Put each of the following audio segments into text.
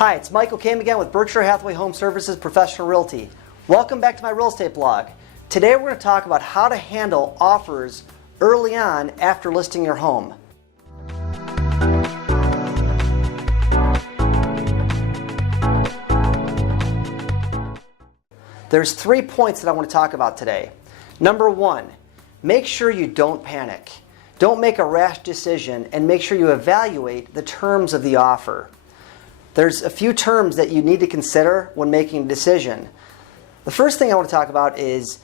Hi, it's Michael Kaim again with Berkshire Hathaway Home Services Professional Realty. Welcome back to my real estate blog. Today we're going to talk about how to handle offers early on after listing your home. There's 3 points that I want to talk about today. Number 1, make sure you don't panic. Don't make a rash decision, and make sure you evaluate the terms of the offer. There's a few terms that you need to consider when making a decision. The first thing I want to talk about is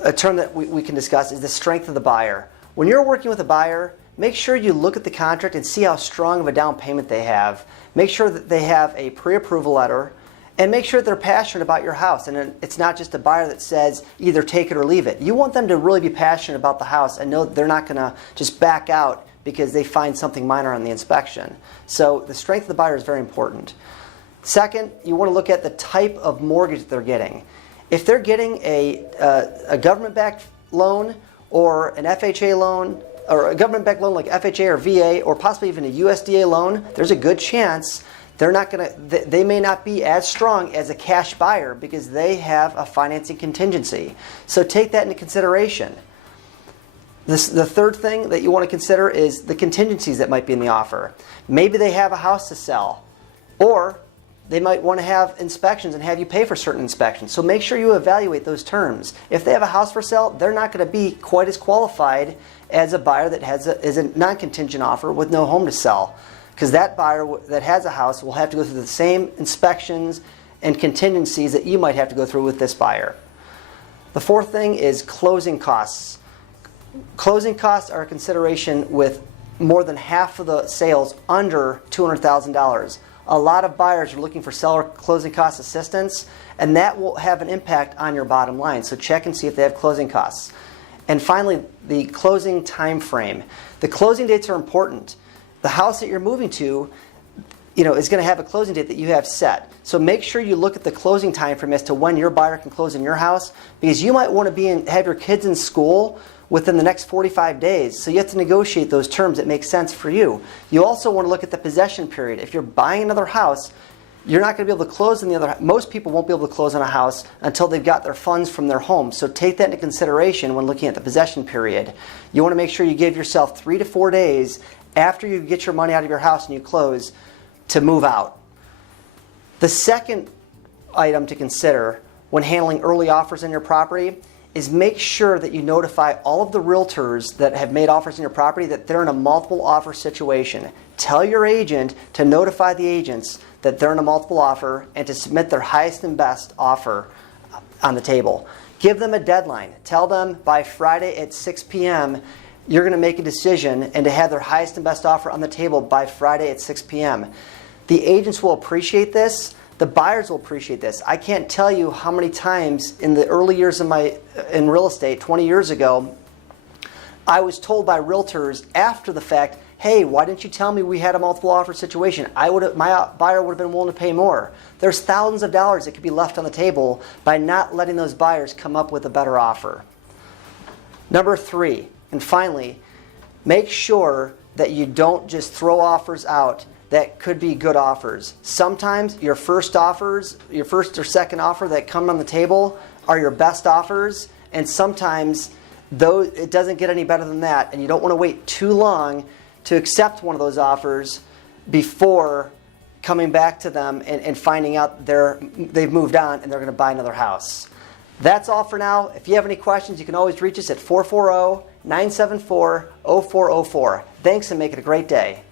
a term that we can discuss is the strength of the buyer. When you're working with a buyer, make sure you look at the contract and see how strong of a down payment they have. Make sure that they have a pre-approval letter, and make sure that they're passionate about your house. And it's not just a buyer that says either take it or leave it. You want them to really be passionate about the house and know that they're not going to just back out because they find something minor on the inspection. So the strength of the buyer is very important. Second, you want to look at the type of mortgage they're getting. If they're getting a government-backed loan or an FHA loan, or a government-backed loan like FHA or VA, or possibly even a USDA loan, there's a good chance they may not be as strong as a cash buyer because they have a financing contingency. So take that into consideration. The third thing that you want to consider is the contingencies that might be in the offer. Maybe they have a house to sell, or they might want to have inspections and have you pay for certain inspections. So make sure you evaluate those terms. If they have a house for sale, they're not going to be quite as qualified as a buyer that is a non-contingent offer with no home to sell, because that buyer that has a house will have to go through the same inspections and contingencies that you might have to go through with this buyer. The fourth thing is closing costs. Closing costs are a consideration with more than half of the sales under $200,000. A lot of buyers are looking for seller closing cost assistance, and that will have an impact on your bottom line. So check and see if they have closing costs. And finally, the closing time frame. The closing dates are important. The house that you're moving to, is going to have a closing date that you have set. So make sure you look at the closing time frame as to when your buyer can close in your house, because you might want to have your kids in school within the next 45 days. So you have to negotiate those terms that make sense for you. You also want to look at the possession period. If you're buying another house, you're not going to be able to close on the other. Most people won't be able to close on a house until they've got their funds from their home. So take that into consideration when looking at the possession period. You want to make sure you give yourself 3 to 4 days after you get your money out of your house and you close to move out. The second item to consider when handling early offers on your property is make sure that you notify all of the realtors that have made offers on your property that they're in a multiple offer situation. Tell your agent to notify the agents that they're in a multiple offer and to submit their highest and best offer on the table. Give them a deadline. Tell them by Friday at 6 p.m. you're going to make a decision and to have their highest and best offer on the table by Friday at 6 p.m. The agents will appreciate this. The buyers will appreciate this. I can't tell you how many times in the early years in real estate, 20 years ago, I was told by realtors after the fact, hey, why didn't you tell me we had a multiple offer situation? My buyer would have been willing to pay more. There's thousands of dollars that could be left on the table by not letting those buyers come up with a better offer. Number 3, and finally, make sure that you don't just throw offers out that could be good offers. Sometimes your first or second offer that come on the table are your best offers, and sometimes it doesn't get any better than that, and you don't want to wait too long to accept one of those offers before coming back to them and finding out they've moved on and they're going to buy another house. That's all for now. If you have any questions, you can always reach us at 440-974-0404. Thanks, and make it a great day.